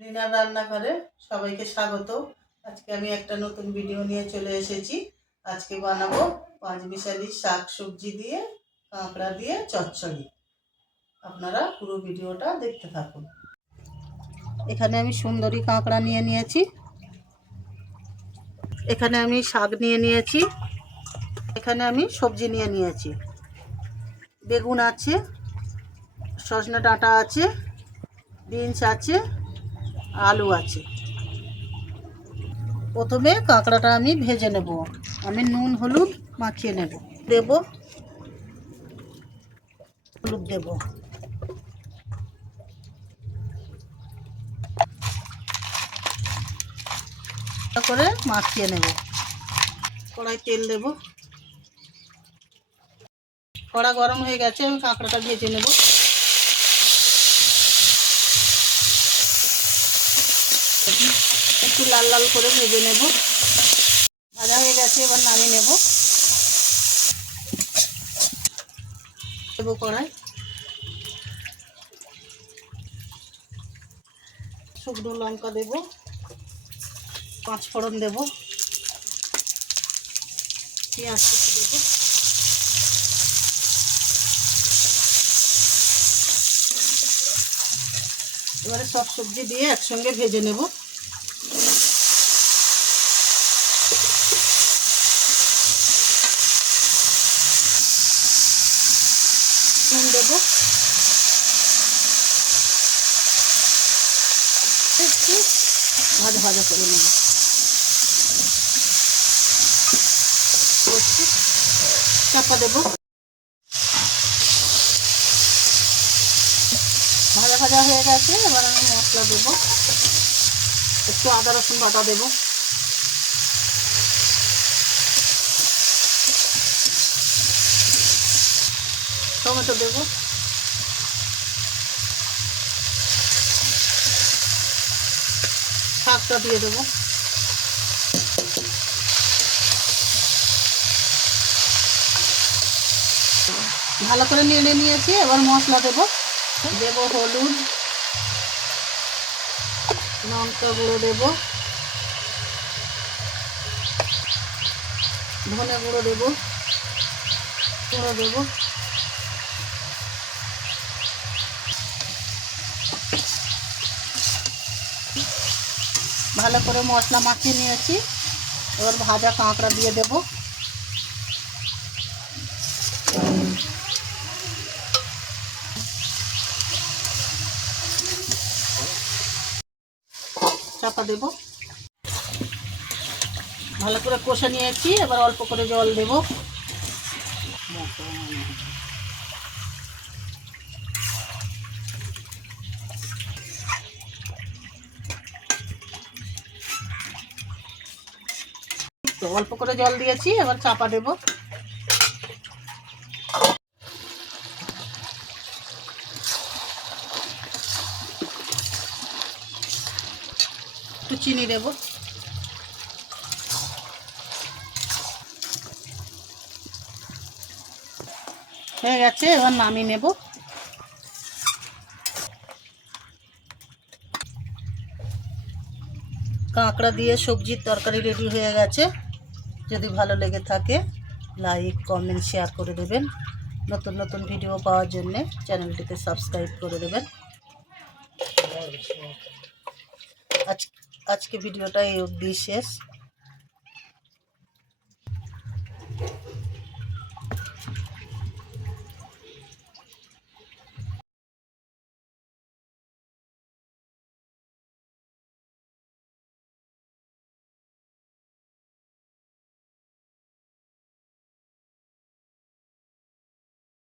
রিনার রান্নাঘরে সবাইকে স্বাগত। আজকে আমি একটা নতুন ভিডিও নিয়ে চলে এসেছি। আজকে বানাবো পাঁচমিশালি শাক সবজি দিয়ে কাঁকড়া দিয়ে চচ্চড়ি। আপনারা পুরো ভিডিওটা দেখতে থাকুন। এখানে আমি সুন্দরী কাঁকড়া নিয়ে নিয়েছি, এখানে আমি শাক নিয়ে নিয়েছি, এখানে আমি সবজি নিয়ে নিয়েছি। বেগুন আছে, সজনে ডাঁটা আছে, বিনস আছে, আলু আছে। প্রথমে কাঁকড়াটা আমি ভেজে নেব। আমি নুন হলুদ মাখিয়ে নেব, দেব হলুদ দেব, করে মাখিয়ে নেব। কড়াই তেল দেব, কড়া গরম হয়ে গেছে, আমি কাঁকড়াটা ভেজে নেব। একটু লাল লাল করে ভেজে নেব। ভাজা হয়ে গেছে, এবার নামিয়ে নেব। দেবো কড়াই, শুকনো লঙ্কা দেব, পাঁচ ফোড়ন দেব, পেঁয়াজ কুচি দেব, এবারে সব সবজি দিয়ে একসঙ্গে ভেজে নেব। নুন দেব, একটু ভাজা ভাজা করে নেব। চাপা দেব, ভাজা ভাজা হয়ে গেছে। এবার আমি মশলা দেব, একটু আদা রসুন বাটা দেব, টমেটো দেব, শাকটা দিয়ে দেবো, ভালো করে নেড়ে নিয়েছি। এবার মশলা দেব, দেব হলুদ, লঙ্কা গুঁড়ো দেব, ধনে গুঁড়ো দেব, দেব, ভালো করে মশলা মাখিয়ে নিয়েছি। এবার ভাজা কাঁকড়া দিয়ে দেব, চাপা দেব, ভালো করে কষে নিয়েছি। এবার অল্প করে জল দেব। তো অল্প করে জল দিয়েছি, এবার চাপা দেব। একটু চিনি দেব, হয়ে গেছে। এবার নামিয়ে নেব। কাঁকড়া দিয়ে সবজির তরকারি রেডি হয়ে গেছে। যদি ভালো লেগে থাকে লাইক কমেন্ট শেয়ার করে দেবেন। নতুন নতুন ভিডিও পাওয়ার জন্যে চ্যানেলটিকে সাবস্ক্রাইব করে দেবেন। আজকে ভিডিওটা এই অবধি শেষ।